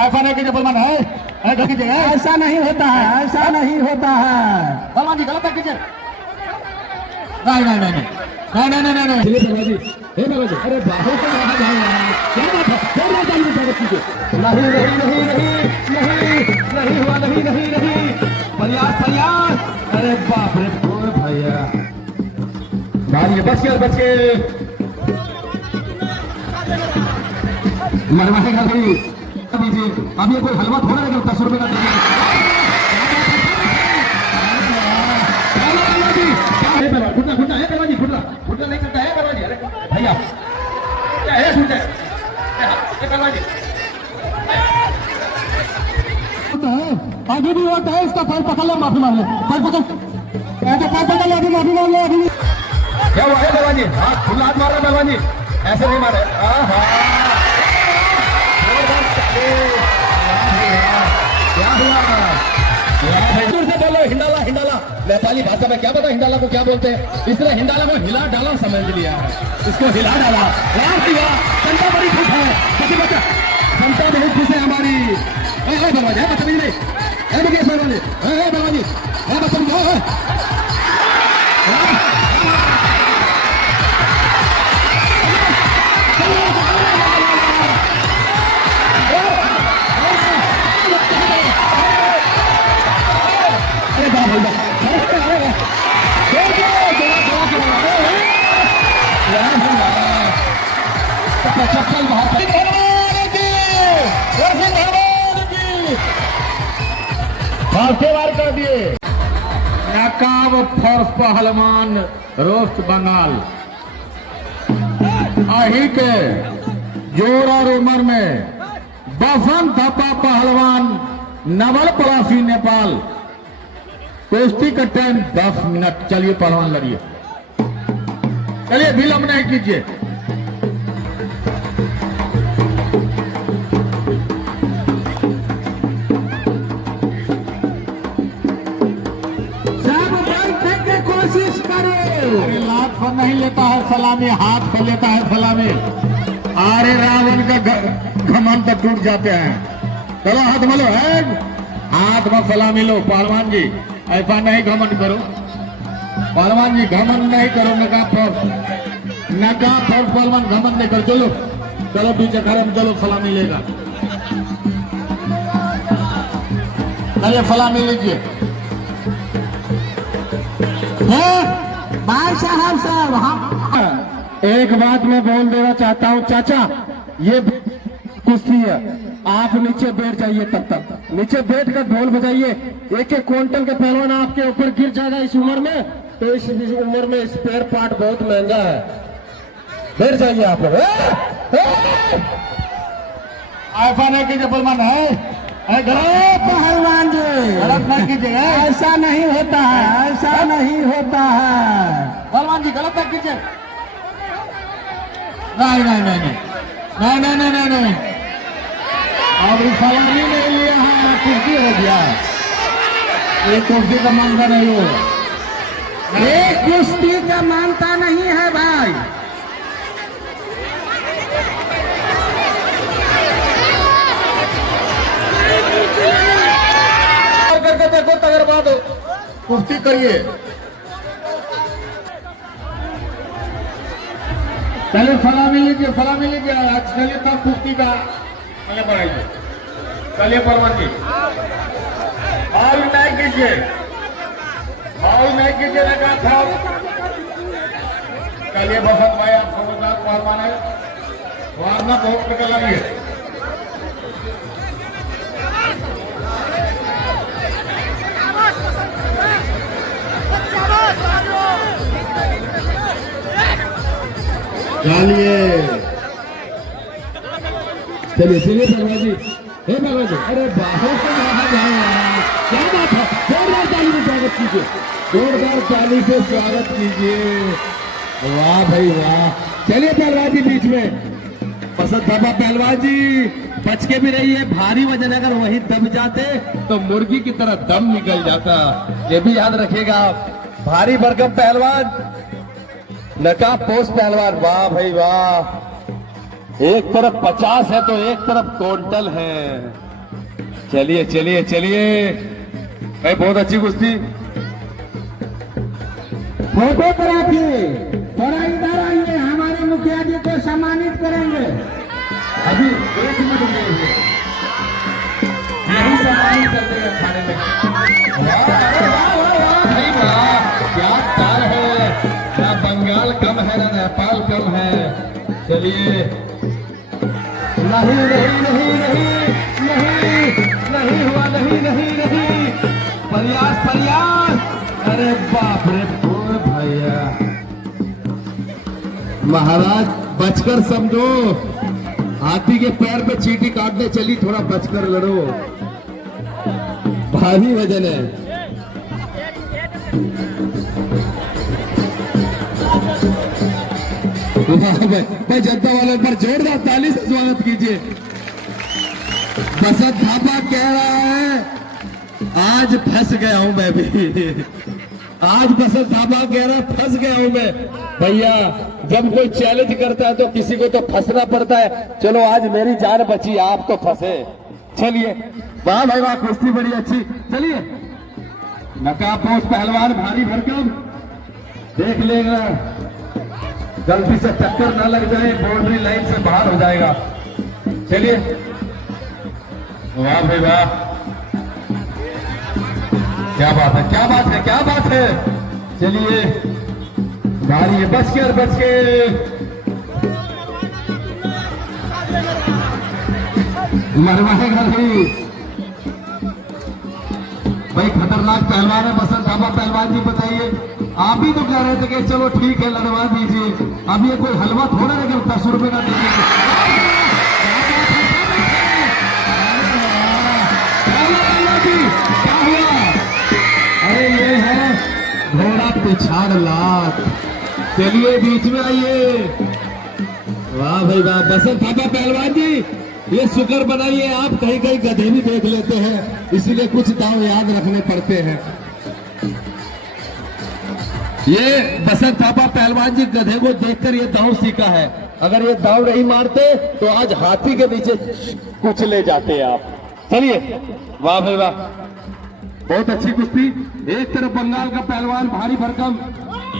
ऐसा नहीं कीजिए बलवान है, ऐसा नहीं होता है, ऐसा नहीं होता है। बलवान जी गलत है कीजिए। नहीं नहीं नहीं नहीं नहीं नहीं नहीं चलिए बलवान जी, हे बलवान जी, अरे बाहर से बाहर जाओ यार, क्या बात है, छोड़ दो जान की स्वागत कीजिए। नहीं नहीं नहीं नहीं नहीं नहीं हुआ, नहीं नहीं नहीं, प्रयास प्रयास, अरे बाप रे ओ भैया, मारिए बच के मरवाएगा भाई दीजिए। अब ये कोई हलवा थोड़ा है 10 रुपए का घुटना घुटना है करवा जी, घुटना घुटना नहीं करता है करवा जी। अरे भैया क्या है, सुनते करवा जी आगे भी होता है, इसका पैर पकड़ ले, माफी मांग ले, पैर पकड़, पैर पकड़ ले, अभी माफी मांग ले अभी। क्या हुआ है बलवान जी, हाथ खुला हाथ मार रहे बलवान जी, ऐसे नहीं मारे। क्या हुआ से बोलो, हिंडाला हिंडाला, नेपाली भाषा में क्या पता हिंडाला को क्या बोलते हैं, इसने हिंडाला को हिला डाला समझ लिया है, इसको हिला डाला। जनता बड़ी खुश है, बच्चा जनता बहुत खुश है हमारी। बलवान है बदतमीज नहीं, है मुकेश बलवान है बलवान जी, है बदतमीज चप्पल वार कर दिए। नकाब फर्श पहलवान रोस्ट बंगाल अही के जोर और उम्र में बसंत थप्पा पहलवान नवल पलासी नेपाल। कुश्ती का टाइम 10 मिनट। चलिए पहलवान लड़िए, चलिए विलंब नहीं कीजिए। लात पर नहीं लेता है सलामी, हाथ पर लेता है सलामी। अरे रावण का घमंड तो टूट जाते हैं। चलो हाथ मलो, है हाथ में सलामी लो। पहलवान जी ऐसा नहीं घमंड करो, पहलवान जी घमंड नहीं करो। नकाब फर्श पहलवान घमंड नहीं करो। चलो चलो पीछे खड़े में चलो, सलामी लेगा। चलिए सलामी लीजिए। भाई साहब साहब, हम एक बात मैं बोल देना चाहता हूँ चाचा, ये कुश्ती है, आप नीचे बैठ जाइए, तब तक नीचे बैठ कर ढोल बजाइए। एक एक क्विंटल के पहलवान आपके ऊपर गिर जाएगा इस उम्र में, तो इस उम्र में स्पेयर पार्ट बहुत महंगा है। बैठ जाइए आप लोग। ऐसा नहीं कीजिए बलवान है, पहलवान जी गलत नहीं कीजिए। ऐसा नहीं होता है, ऐसा नहीं होता है। बलवान जी गलत नहीं कीजिए। नहीं नहीं नहीं नहीं नहीं नहीं नहीं नहीं, अब सलामी नहीं लिया है, कुर्सी हो गया। ये कुर्सी का मानता नहीं हो, ये कुश्ती का मानता नहीं है भाई। करके देखो तगर बात हो, कुश्ती करिए। चलिए सलामी लीजिए, सलामी लीजिए। चलिए तब कुश्ती का चलिए बढ़ाइए। चलिए पहलवान जी हाल नहीं कीजिए, हाल नहीं कीजिए लगा था। चलिए बसंत भाई आप समझदार पहलवान है, मारना बहुत निकल रही है। चलिए चलिए पहलवान जी, हे पहलवान जी, अरे बाहर से बाहर जाओ यार, क्या बात है, जोरदार ताली से स्वागत कीजिए, जोरदार ताली से स्वागत कीजिए। वाह भाई वाह। चलिए पहलवान जी बीच में पसंद बाबा। पहलवान जी बच के भी रही है, भारी वजन अगर वही दब जाते तो मुर्गी की तरह दम निकल जाता, ये भी याद रखिएगा आप। भारी भरकम पहलवान, नकाब पोस्ट पहलवान, वाह भाई वाह। एक तरफ 50 है तो एक तरफ क्विंटल है। चलिए चलिए चलिए भाई, बहुत अच्छी कुश्ती। फोटो करा के थोड़ा इधर आइए, हमारे मुखिया जी को सम्मानित करेंगे। अभी 1 मिनट रुकिए, यही सम्मानित कर देगा खाने में। वाह वाह वाह वाह भाई वाह, क्या ताल है। ना बंगाल कम है ना नेपाल कम है। चलिए, नहीं नहीं नहीं नहीं नहीं नहीं हुआ, नहीं नहीं नहीं, प्रयास प्रयास। अरे बाप रे ओ भैया, महाराज बचकर समझो, हाथी के पैर पे चींटी काटने चली, थोड़ा बचकर लड़ो, भारी वजन है। भाई जनता वालों पर जोरदार ताली से स्वागत कीजिए। बसंत थापा कह रहा है आज फंस गया हूं मैं भी। आज बसंत थापा कह रहा है फंस गया हूं मैं। भैया जब कोई चैलेंज करता है तो किसी को तो फंसना पड़ता है। चलो आज मेरी जान बची, आप तो फंसे। चलिए, वाह भाई वाह, कुश्ती बड़ी अच्छी। चलिए, नकाबपोश पहलवान भारी भरकम, देख लेगा गलती से टक्कर ना लग जाए, बाउंड्री लाइन से बाहर हो जाएगा। चलिए, वाह भाई वाह, क्या बात है, क्या बात है, क्या बात है। चलिए, भारी बच के बच के, मरवाएगा नहीं भाई। खतरनाक पहलवान है बसंत थापा। पहलवान जी बताइए, आप ही तो कह रहे थे कि चलो ठीक है लड़वा दीजिए। अब ये कोई हलवा थोड़ा है कि 10 रुपए का दीजिए। क्या हुआ? अरे ये है घोड़ा पिछाड़ लात। चलिए बीच में आइए। वाह भाई वाह, बसंत थापा पहलवान जी, ये शुक्र बनाइए आप कहीं कहीं गधे भी देख लेते हैं, इसीलिए कुछ दाव याद रखने पड़ते हैं। ये बसंत थापा पहलवान जी गधे को देखकर ये दाव सीखा है। अगर ये दाव नहीं मारते तो आज हाथी के नीचे कुचले जाते आप। चलिए, वाह भाई वाह, बहुत अच्छी कुश्ती। एक तरफ बंगाल का पहलवान भारी भरकम,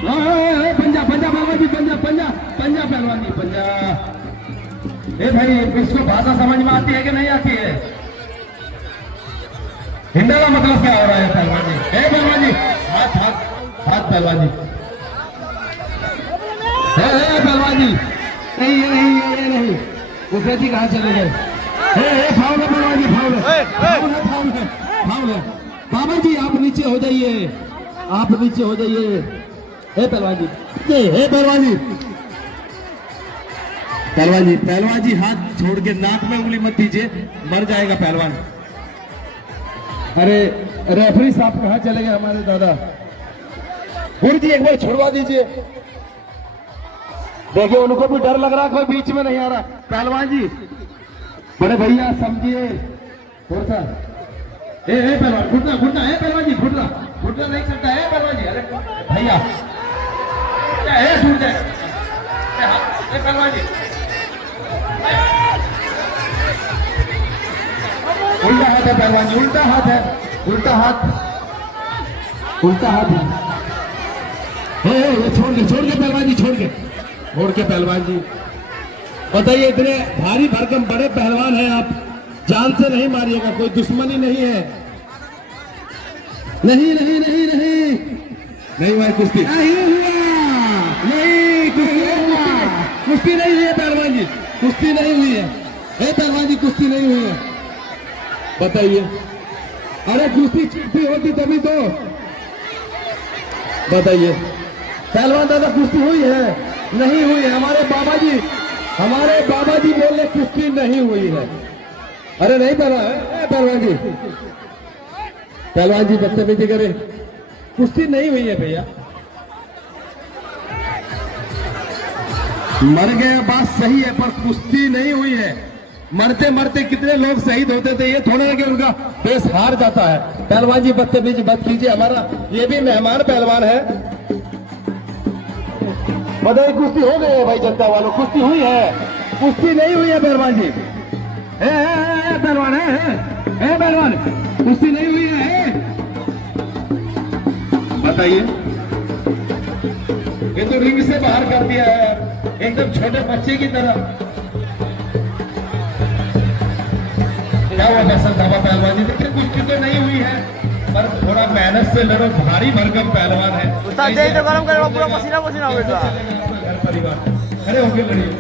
पंजा पंजा पहलवान जी, पंजा पंजा पंजा पहलवान जी, पंजा। ए भाई, इसको भाषा समझ में आती है कि नहीं आती है? हिंदी का मतलब क्या हो रहा है पहलवान जी? ए पहलवान जी, हाथ हाथ हाथ पहलवान जी, पहलवान जी, नहीं ये नहीं ये नहीं, गुफे जी कहाँ चले गए? फाउल है पहलवान जी, फाउल है, फाउल है, फाउल है, फाउल है। बाबा जी आप नीचे हो जाइए, आप नीचे हो जाइए। हे पहलवान जी, हे पहलवान जी, पहलवान जी, पहलवान जी हाथ छोड़ के नाक में उंगली मत दीजिए, मर जाएगा पहलवान। अरे रेफरी साहब कहाँ चले गए हमारे दादा? गुरु जी एक बार छुड़वा दीजिए। देखिए उनको भी डर लग रहा, कोई बीच में नहीं आ रहा। पहलवान जी, बड़े भैया समझिए थोड़ा सा। ए पहलवान, घुटना घुटना, ए पहलवान जी, घुटना घुटना नहीं करता है पहलवान जी। अरे भैया छूट जाए पहलवान जी। उल्टा हाथ है पहलवान जी, उल्टा हाथ है, उल्टा हाथ, उल्टा हाथ है। ये छोड़ के पहलवान जी, छोड़ के पहलवान जी। बताइए, इतने भारी भरकम बड़े पहलवान हैं आप, जान से नहीं मारिएगा, कोई दुश्मनी नहीं है। नहीं नहीं नहीं नहीं नहीं हुआ कुश्ती, नहीं हुआ, नहीं कुश्ती नहीं हुई है पहलवान जी, कुश्ती नहीं हुई है। पहलवान जी कुश्ती नहीं हुई है, बताइए। अरे कुश्ती होती तभी तो बताइए। पहलवान दादा कुश्ती हुई है? नहीं हुई है। हमारे बाबा जी बोले कुश्ती नहीं हुई है। अरे नहीं पहलवान जी, पहलवान जी बदतमीजी करे, कुश्ती नहीं हुई है भैया। मर गए बात सही है, पर कुश्ती नहीं हुई है। मरते मरते कितने लोग शहीद होते थे, ये थोड़ा ना कि उनका पेश हार जाता है। पहलवान जी बदतमीजी मत कीजिए, हमारा ये भी मेहमान पहलवान है। बताइए, कुश्ती हो गई है भाई जनता वालों, कुश्ती हुई है? कुश्ती नहीं हुई है पहलवान जी। पहलवान है पहलवान, कुश्ती नहीं हुई है। बताइए, ये तो रिंग से बाहर कर दिया है एकदम छोटे बच्चे की तरह। क्या हुआ कैसा धावा पहलवान जी? देखिए कुश्ती तो नहीं हुई है, पर थोड़ा मेहनत से लड़ो, भारी भरकम पहलवान है। उस्ताद जय तो गरम करेगा, पूरा पसीना पसीना हो गया। घर परिवार खड़े होके लड़िए।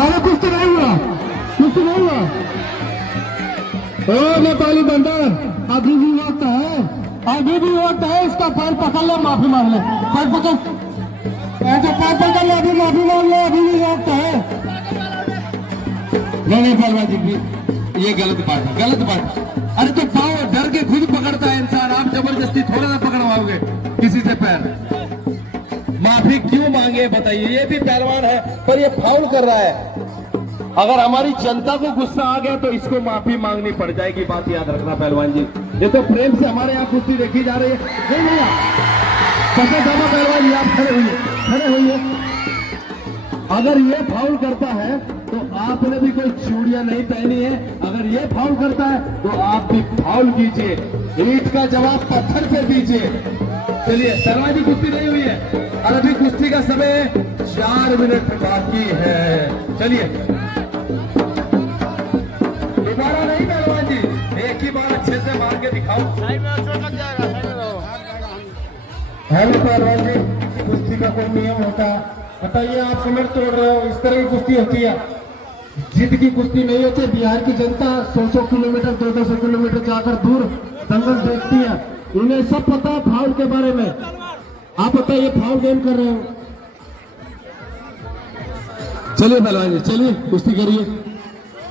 अरे कुश्ती नहीं हुआ, कुश्ती नहीं हुआ। ओ नेपाली बंदर, अभी भी वक्त है, अभी भी वक्त है। इसका पैर पकड़ ले, माफी मांग ले, पैर पकड़, ऐसे पैर पकड़ ले, अभी माफी मांग ले, अभी भी वक्त है। नहीं पहलवान जी की ये गलत बात है, गलत बात है। अरे तो पाओ डर के खुद पकड़ता है इंसान, आप जबरदस्ती थोड़ा ना पकड़वाओगे किसी से पैर। माफी क्यों मांगे बताइए? ये भी पहलवान है पर ये फाउल कर रहा है। अगर हमारी जनता को गुस्सा आ गया तो इसको माफी मांगनी पड़ जाएगी, बात याद रखना पहलवान जी। ये तो प्रेम से हमारे यहाँ कुश्ती देखी जा रही है। नहीं भैया, पसंद आना पहलवान जी, आप खड़े होइए, खड़े होइए। अगर ये फाउल करता है तो आपने भी कोई चूड़ियां नहीं पहनी है, अगर ये फाउल करता है तो आप भी फाउल कीजिए, ईंट का जवाब पत्थर पे दीजिए। चलिए, पहलवान जी कुश्ती नहीं हुई है और अभी कुश्ती का समय 4 मिनट बाकी है। चलिए, दोबारा नहीं पहलवान जी, एक ही बार अच्छे से मार के दिखाओ। साइड में चोट लग जाएगा, साइड में रहो। हेलो पहलवान जी, कुश्ती का कोई नियम होता है बताइए? आप कमर तोड़ रहे हो, इस तरह की कुश्ती होती है? जिद की कुश्ती नहीं होती। बिहार की जनता 100-100 किलोमीटर 200 किलोमीटर जाकर दूर दंगल देखती है, उन्हें सब पता है फाउल के बारे में। आप बताइए, फाउल गेम कर रहे हो। चलिए पहलवान जी, चलिए कुश्ती करिए।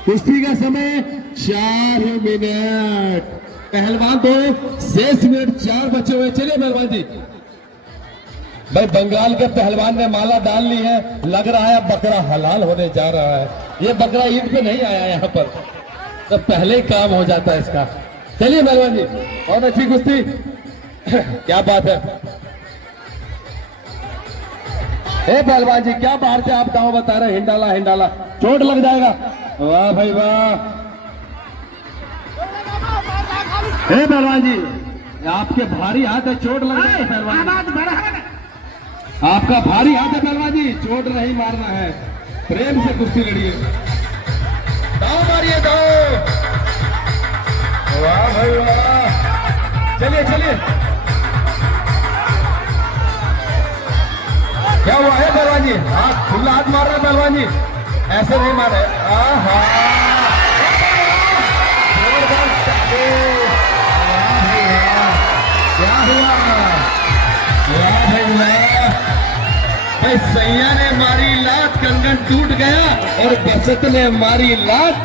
कुश्ती का समय 4 मिनट, पहलवान तो 6 मिनट 4 बचे हुए। चलिए पहलवान जी। भाई बंगाल के पहलवान ने माला डाल ली है, लग रहा है बकरा हलाल होने जा रहा है। ये बकरा ईद पे नहीं आया यहाँ पर, तो पहले ही काम हो जाता है इसका। चलिए पहलवान जी, बहुत अच्छी कुश्ती क्या बात है। हे पहलवान जी, क्या बाहर से आप दाव बता रहे? हिंडाला हिंडाला, चोट लग जाएगा। वाह भाई वाह। हे पहलवान जी, आपके भारी हाथ है, चोट लग जाएगा पहलवान। आपका भारी हाथ है पहलवान जी, चोट नहीं मारना है, प्रेम से कुश्ती लड़िए। दाव मारिए, दाव। वाह भाई वाह। चलिए चलिए, क्या हुआ है पहलवान जी? हाथ खुला हाथ मार रहे हैं पहलवान जी, ऐसे नहीं मारे। आहा, क्या हुआ? वाह भाई वाह। भाई सैया ने मारी लात, कंगन टूट गया, और बसत ने मारी लात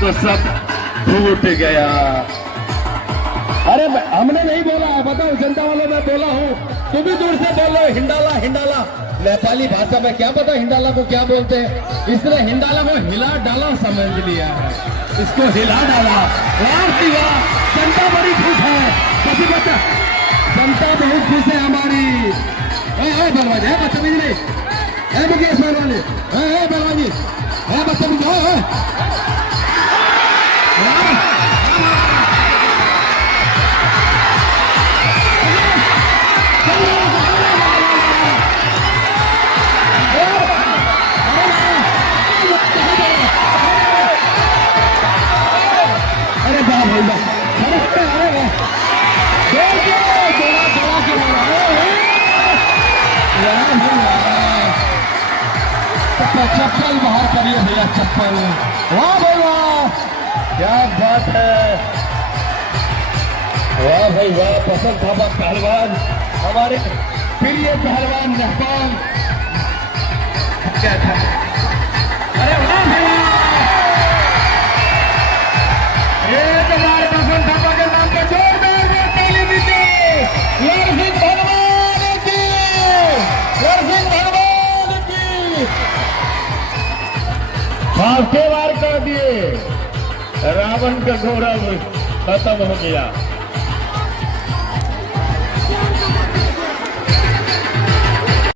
तो सब टूट गया। अरे हमने नहीं बोला है, बताओ जनता वालों में बोला हूँ, तुम भी दूर से बोल रहे हो हिंडाला हिंडाला। नेपाली भाषा में क्या पता हिंडाला को क्या बोलते हैं, इसलिए हिंडाला को हिला डाला समझ लिया है, इसको हिला डाला। जनता बड़ी खुश है, कभी बता, जनता बहुत खुश है हमारी। बलवाजी है बदतमीज नहीं है, मुकेश बलवानी है बलवाजी है बदतमीज है। अरे बाप रे बाप, चप्पल बाहर करिए भैया, चप्पल। वाह भाई वाह, क्या बात है। वाह भाई वाह, पसंद था पहलवान हमारे प्रिय पहलवान मेहमान। क्या था? अरे वाह भाई वाह, एक बार पसंद था के नाम पे जोरदार ताली दीजिए। वर्षित भगवान की, वर्षित भगवान की। फांके वार कर दिए, रावण का गौरव खत्म हो गया।